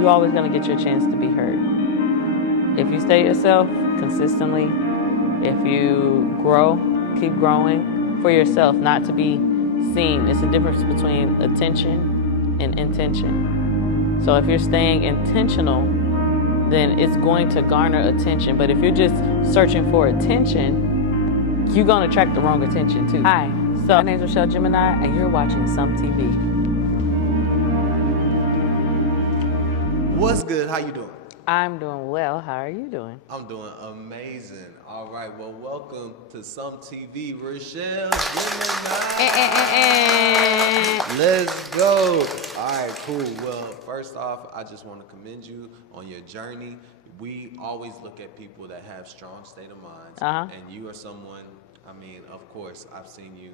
you're always going to get your chance to be heard. If you stay yourself consistently, if you grow, keep growing for yourself, not to be seen. It's the difference between attention and intention. So if you're staying intentional, then it's going to garner attention. But if you're just searching for attention, you're going to attract the wrong attention too. Hi, so my name is Richelle Gemini, and you're watching Some TV. What's good? How you doing? I'm doing well. How are you doing? I'm doing amazing. All right. Well, welcome to Some TV, Richelle Gemini. Let's go. All right, cool. Well, first off, I just want to commend you on your journey. We always look at people that have strong state of minds, and you are someone. I mean, of course, I've seen you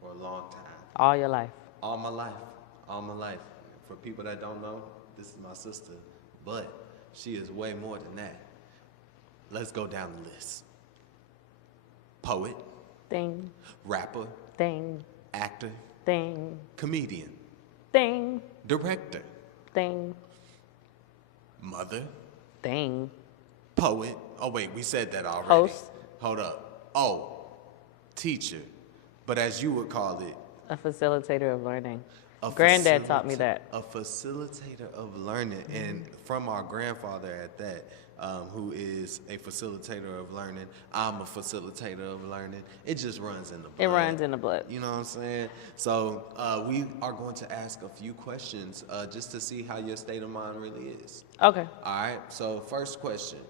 for a long time. All your life. All my life. All my life. For people that don't know, this is my sister, but she is way more than that. Let's go down the list. Poet. Ding. Rapper. Ding. Actor. Ding. Comedian. Ding. Director. Ding. Mother. Ding. Poet. Oh, wait, we said that already. Host. Hold up. Oh, teacher. But as you would call it, A facilitator of learning. Granddad taught me that. A facilitator of learning, and from our grandfather at that, who is a facilitator of learning. I'm a facilitator of learning. It just runs in the blood. It runs in the blood. You know what I'm saying? So we are going to ask a few questions just to see how your state of mind really is. Okay. All right. So first question: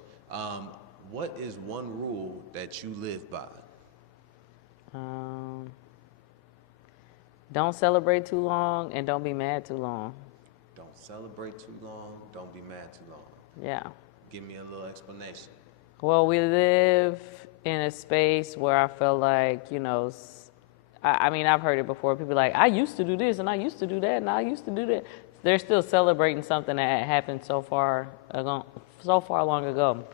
what is one rule that you live by? Don't celebrate too long and don't be mad too long. Don't celebrate too long. Don't be mad too long. Yeah. Give me a little explanation. Well, we live in a space where I feel like, you know, I mean, I've heard it before. People like, I used to do this and I used to do that and I used to do that. They're still celebrating something that happened so far long ago.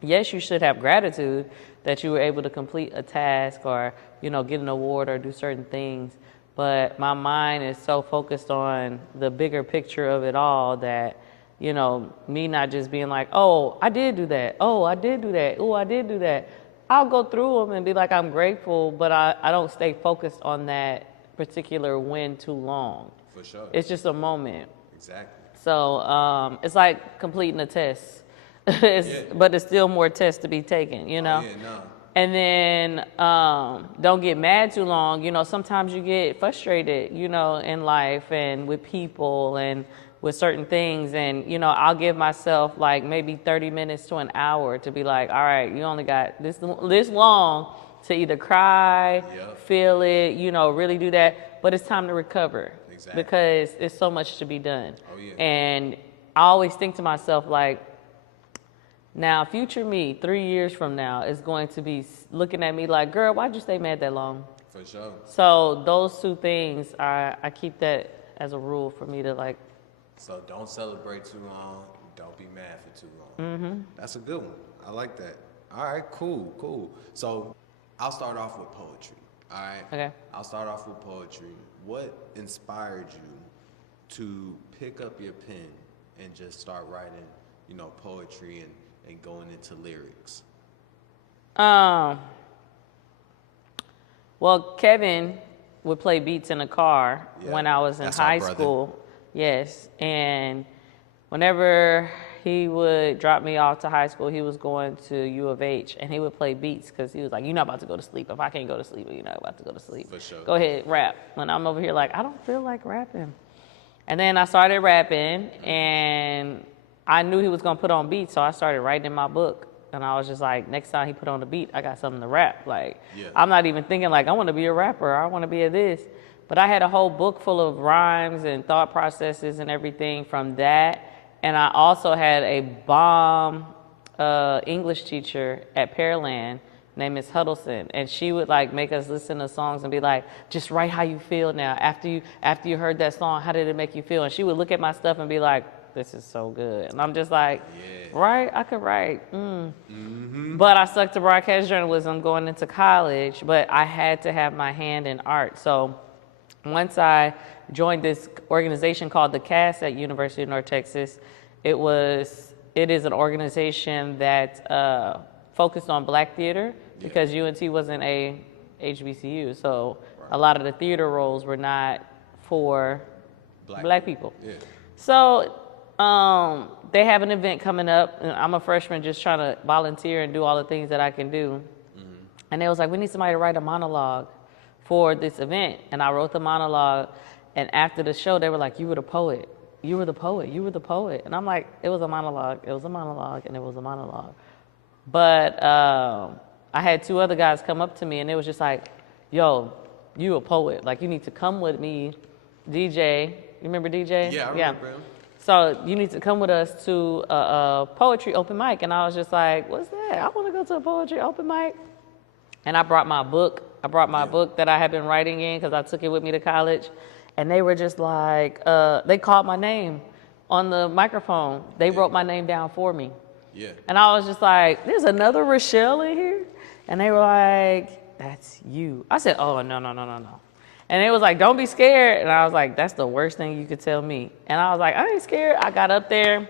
Yes, you should have gratitude that you were able to complete a task or, you know, get an award or do certain things. But my mind is so focused on the bigger picture of it all that, you know, me not just being like, oh, I did do that. Oh, I did do that. Oh, I did do that. I'll go through them and be like, I'm grateful, but I don't stay focused on that particular win too long. For sure. It's just a moment. Exactly. So it's like completing a test. But there's still more tests to be taken, you know? Oh, yeah, no. And then don't get mad too long. You know, sometimes you get frustrated, you know, in life and with people and with certain things. And, you know, I'll give myself like maybe 30 minutes to an hour to be like, all right, you only got this long to either cry, feel it, you know, really do that. But it's time to recover. Exactly. Because there's so much to be done. Oh, yeah. And I always think to myself, like, now, future me, 3 years from now, is going to be looking at me like, girl, why'd you stay mad that long? For sure. So those two things, I keep that as a rule for me to like. So don't celebrate too long. Don't be mad for too long. Mm-hmm. That's a good one. I like that. All right, cool. So I'll start off with poetry. All right? Okay. I'll start off with poetry. What inspired you to pick up your pen and just start writing, you know, poetry and going into lyrics? Well, Kevin would play beats in the car when I was in high school. Yes. And whenever he would drop me off to high school, he was going to U of H and he would play beats because he was like, you're not about to go to sleep. If I can't go to sleep, you're not about to go to sleep. For sure. Go ahead, rap. When I'm over here like, I don't feel like rapping. And then I started rapping and I knew he was going to put on beats, so I started writing in my book. And I was just like, next time he put on the beat, I got something to rap. Like, I'm not even thinking like, I want to be a rapper. I want to be a this. But I had a whole book full of rhymes and thought processes and everything from that. And I also had a bomb English teacher at Pearland named Miss Huddleston. And she would like make us listen to songs and be like, just write how you feel now. After you heard that song, how did it make you feel? And she would look at my stuff and be like, this is so good. And I'm just like, right, I could write. But I stuck to broadcast journalism going into college, but I had to have my hand in art. So once I joined this organization called The Cast at University of North Texas, It is an organization that focused on Black theater because UNT wasn't a HBCU, so a lot of the theater roles were not for Black people. Yeah. So they have an event coming up. And I'm a freshman just trying to volunteer and do all the things that I can do. And they was like, we need somebody to write a monologue for this event. And I wrote the monologue. And after the show, they were like, you were the poet. You were the poet. You were the poet. And I'm like, it was a monologue. It was a monologue. And it was a monologue. But I had two other guys come up to me and it was just like, yo, you a poet. Like, you need to come with me, DJ. You remember DJ? Yeah, I remember him. So you need to come with us to a poetry open mic. And I was just like, what's that? I want to go to a poetry open mic. And I brought my book. I brought my book that I had been writing in because I took it with me to college. And they were just like, they called my name on the microphone. They wrote my name down for me. Yeah. And I was just like, there's another Richelle in here? And they were like, that's you. I said, oh, no. And it was like, don't be scared. And I was like, that's the worst thing you could tell me. And I was like, I ain't scared. I got up there.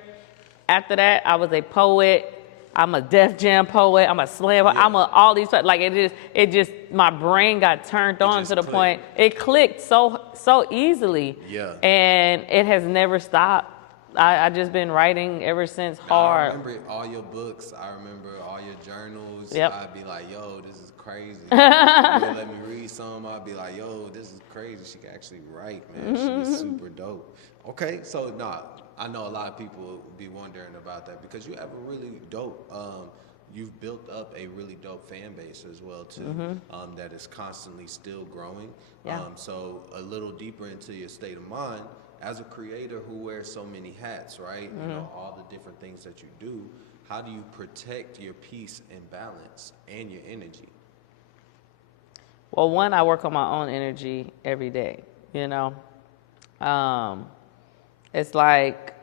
After that, I was a poet. I'm a Def Jam poet. I'm a slam. I'm all these, like, it just, my brain got turned on to the point, it clicked so easily. Yeah. And it has never stopped. I just been writing ever since hard. I remember all your books. I remember all your journals. Yep. I'd be like, yo, this is crazy. You let me read some. I'd be like, yo, this is crazy. She can actually write, man. She's super dope. Okay, so I know a lot of people be wondering about that because you have a really dope, you've built up a really dope fan base as well too, that is constantly still growing. Yeah. So a little deeper into your state of mind, as a creator who wears so many hats, right? You know, all the different things that you do, how do you protect your peace and balance and your energy? Well, one, I work on my own energy every day, you know. It's like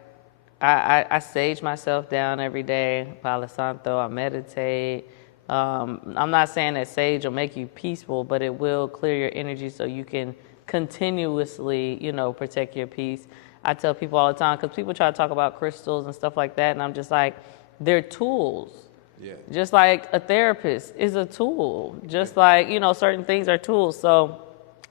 I sage myself down every day, Palo Santo, I meditate. I'm not saying that sage will make you peaceful, but it will clear your energy so you can continuously, you know, protect your peace. I tell people all the time, because people try to talk about crystals and stuff like that, and I'm just like, they're tools. Yeah. Just like a therapist is a tool. Just like, you know, certain things are tools. So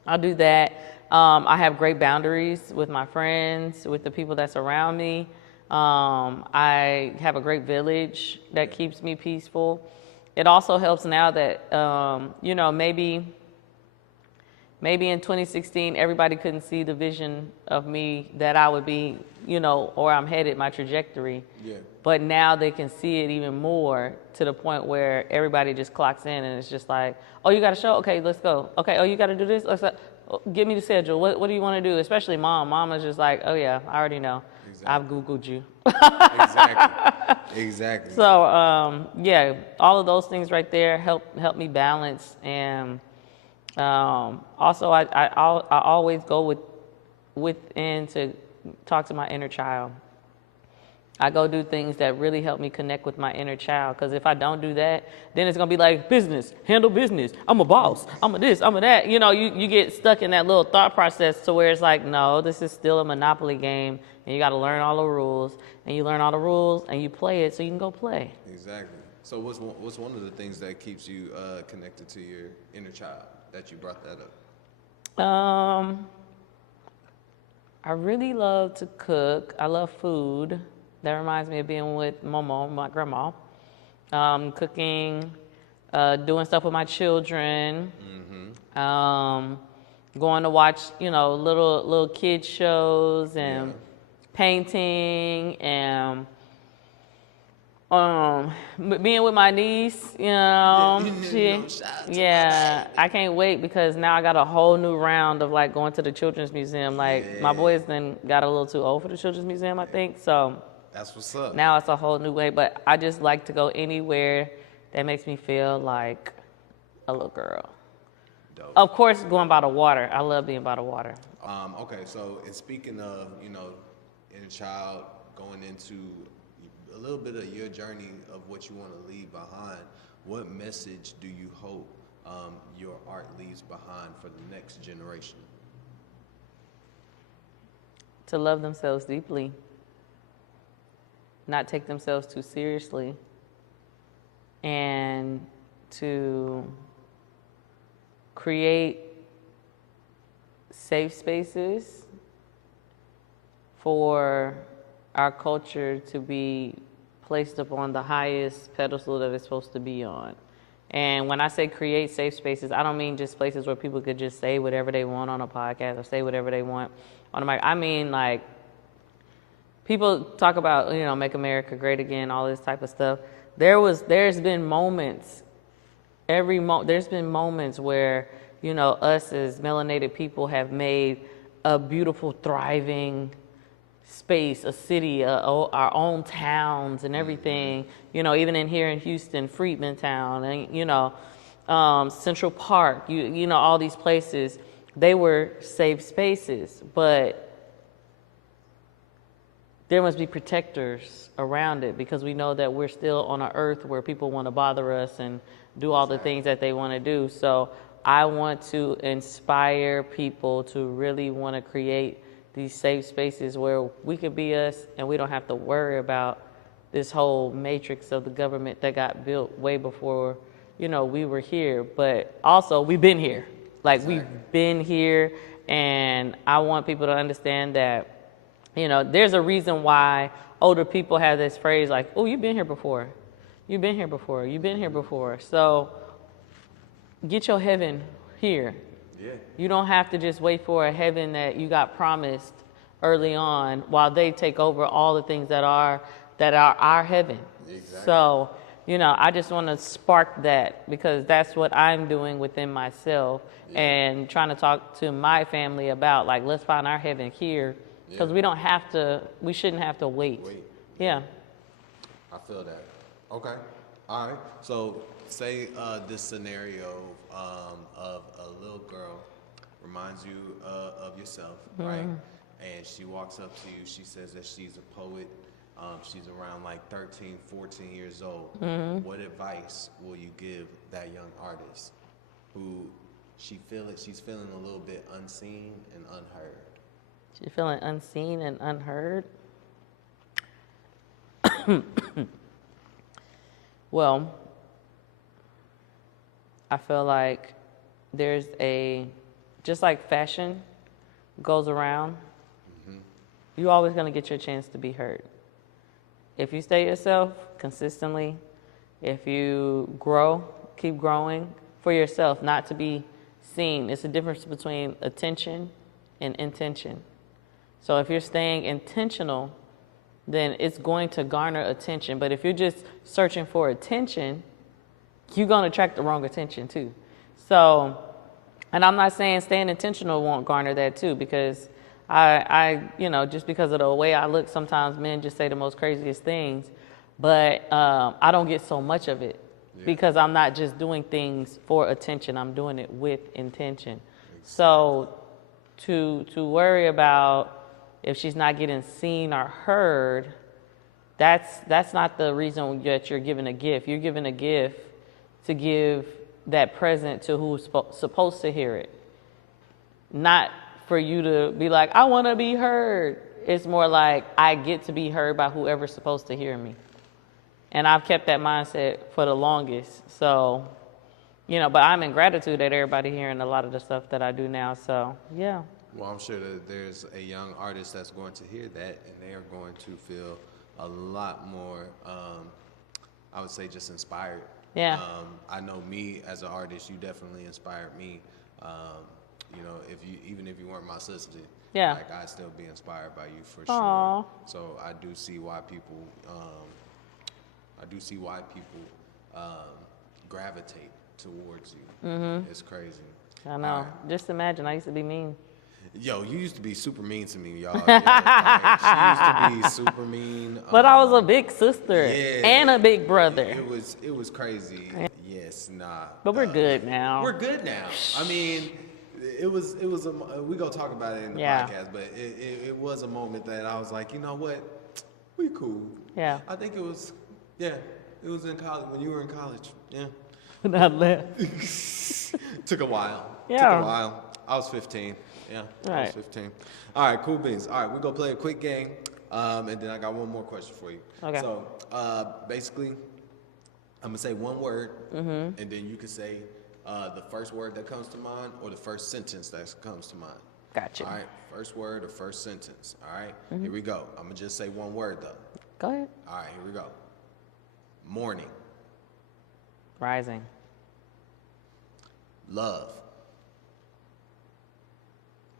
I'll do that. I have great boundaries with my friends, with the people that surround me. I have a great village that keeps me peaceful. It also helps now that, you know, maybe in 2016, everybody couldn't see the vision of me that I would be, you know, or I'm headed, my trajectory. Yeah. But now they can see it even more to the point where everybody just clocks in and it's just like, oh, you got a show? Okay, let's go. Okay, oh, you got to do this? Give me the schedule. What do you want to do? Especially mom. Mom is just like, oh, yeah, I already know. Exactly. I've Googled you. Exactly. So, yeah, all of those things right there help me balance. And also, I always go within to talk to my inner child. I go do things that really help me connect with my inner child. Because if I don't do that, then it's going to be like business, handle business. I'm a boss. I'm a this, I'm a that. You know, you get stuck in that little thought process to where it's like, no, this is still a Monopoly game. And you got to learn all the rules. And you learn all the rules and you play it so you can go play. Exactly. So what's one of the things that keeps you connected to your inner child that you brought that up? I really love to cook. I love food. That reminds me of being with Momo, my grandma. Cooking, doing stuff with my children. Going to watch, you know, little kid shows and painting and being with my niece, you know. I can't wait because now I got a whole new round of like going to the Children's Museum. Like my boys then got a little too old for the Children's Museum, I think. So that's what's up. Now it's a whole new way, but I just like to go anywhere that makes me feel like a little girl. Dope. Of course, going by the water. I love being by the water. Okay, so and speaking of, you know, inner child, going into a little bit of your journey of what you want to leave behind, what message do you hope your art leaves behind for the next generation? To love themselves deeply. not take themselves too seriously, and to create safe spaces for our culture to be placed upon the highest pedestal that it's supposed to be on. And when I say create safe spaces, I don't mean just places where people could just say whatever they want on a podcast or say whatever they want on a mic. I mean, like, people talk about, make America great again, all this type of stuff. There's been moments, there's been moments where, us as melanated people have made a beautiful, thriving space, a city, our own towns and everything, even in here in Houston, Freedman Town, and, Central Park, all these places, they were safe spaces, but there must be protectors around it, because we know that we're still on an earth where people want to bother us and do all the things that they want to do. So I want to inspire people to really want to create these safe spaces where we could be us and we don't have to worry about this whole matrix of the government that got built way before, we were here. But also, we've been here. Like, we've been here, and I want people to understand that, there's a reason why older people have this phrase like, oh, you've been here before. You've been here before. You've been here before. So get your heaven here. Yeah. You don't have to just wait for a heaven that you got promised early on while they take over all the things that are our heaven. Exactly. So, I just want to spark that, because that's what I'm doing within myself, and trying to talk to my family about, like, let's find our heaven here, because we shouldn't have to wait. Yeah. I feel that. Okay. All right. So say this scenario of a little girl reminds you of yourself, right? And she walks up to you. She says that she's a poet. She's around like 13, 14 years old. What advice will you give that young artist who she's feeling a little bit unseen and unheard? She's feeling unseen and unheard? Well, I feel like there's just like fashion goes around, you're always going to get your chance to be heard. If you stay yourself consistently, if you keep growing for yourself, not to be seen. It's a difference between attention and intention. So if you're staying intentional, then it's going to garner attention. But if you're just searching for attention, you're going to attract the wrong attention too. So, and I'm not saying staying intentional won't garner that too, because I just because of the way I look, sometimes men just say the most craziest things, but I don't get so much of it because I'm not just doing things for attention. I'm doing it with intention. Exactly. So to worry about if she's not getting seen or heard, that's not the reason that you're giving a gift. You're giving a gift to give that present to who's supposed to hear it. Not for you to be like, I want to be heard. It's more like, I get to be heard by whoever's supposed to hear me. And I've kept that mindset for the longest. So, but I'm in gratitude at everybody hearing a lot of the stuff that I do now. So, yeah. Well, I'm sure that there's a young artist that's going to hear that, and they are going to feel a lot more, I would say, just inspired. Yeah. I know me as an artist, you definitely inspired me. Even if you weren't my sister, like, I'd still be inspired by you for sure. So I do see why people, gravitate towards you. Mm-hmm. It's crazy. I know. Right. Just imagine, I used to be mean. Yo, you used to be super mean to me, y'all. She used to be super mean. But I was a big sister and a big brother. It was crazy. Yes, nah. But we're good now. We're good now. I mean, we gonna talk about it in the podcast, but it was a moment that I was like, you know what? We cool. Yeah. I think it was in college, when you were in college. Yeah. When I left. Took a while. I was 15. Yeah, I was 15. All right, cool beans. All right, we're going to play a quick game. And then I got one more question for you. Okay. So basically, I'm gonna say one word, and then you can say the first word that comes to mind or the first sentence that comes to mind. Gotcha. All right, first word or first sentence. All right, here we go. I'm gonna just say one word though. Go ahead. All right, here we go. Morning. Rising. Love.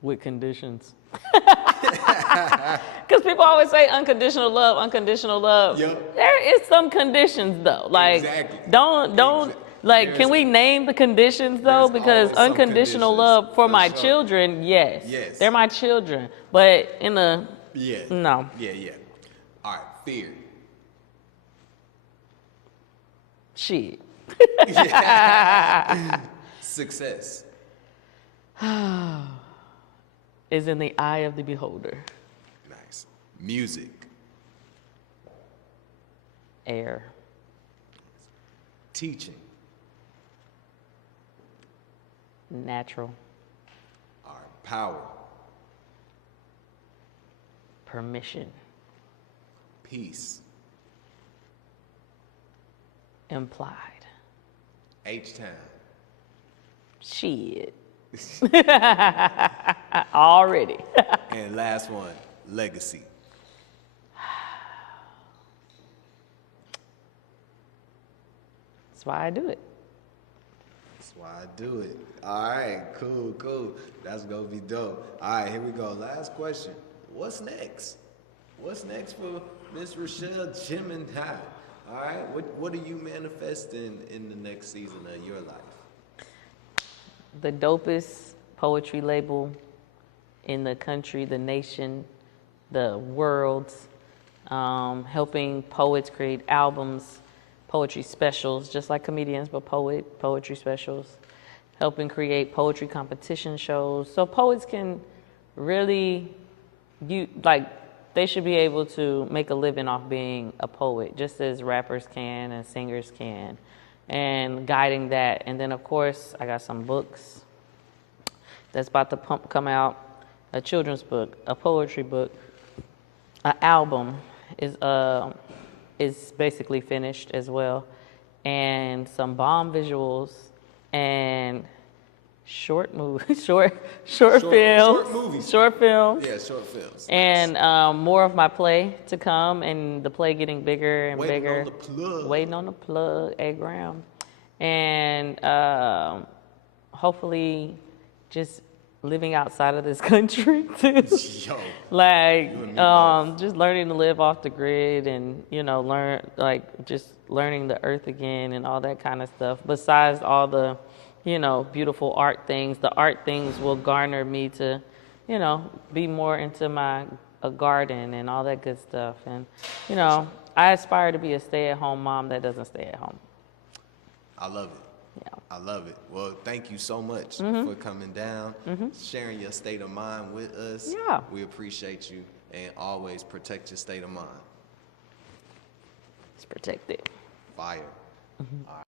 With conditions. Because people always say unconditional love, unconditional love. Yep. There is some conditions though. Like Exactly. don't like There's- can we name the conditions though? there's Because always some unconditional conditions, love for for my sure. children, yes. Yes. They're my children. But in a Yeah. no. Yeah. All right, fear. Shit. Success. Is in the eye of the beholder. Nice. Music. Air. Teaching. Natural. All right, power. Permission. Peace. Implied. H-Town. Shit. Already. And last one, legacy. That's why I do it. That's why I do it. All right, cool. That's gonna be dope. All right, here we go. Last question. What's next? What's next for Miss Richelle Gemini? All right, what are you manifesting in the next season of your life? The dopest poetry label in the country, the nation, the world, helping poets create albums, poetry specials, just like comedians, but poetry specials, helping create poetry competition shows. So poets can really, they should be able to make a living off being a poet, just as rappers can and singers can, and guiding that. And then, of course, I got some books that's about to come out, a children's book, a poetry book, an album is basically finished as well, and some bomb visuals and short films. Short movies. Short films. Yeah, short films. And more of my play to come, and the play getting bigger and Waiting bigger. on the plug. Waiting on the plug, A. Graham. And hopefully just living outside of this country too. Yo. Like, You and me both. just learning to live off the grid and, just learning the earth again and all that kind of stuff. Besides all the, beautiful art things, the art things will garner me to, be more into a garden and all that good stuff. And, I aspire to be a stay-at-home mom that doesn't stay at home. I love it. Yeah. I love it. Well, thank you so much for coming down, sharing your state of mind with us. Yeah. We appreciate you, and always protect your state of mind. It's protected. Fire. All right.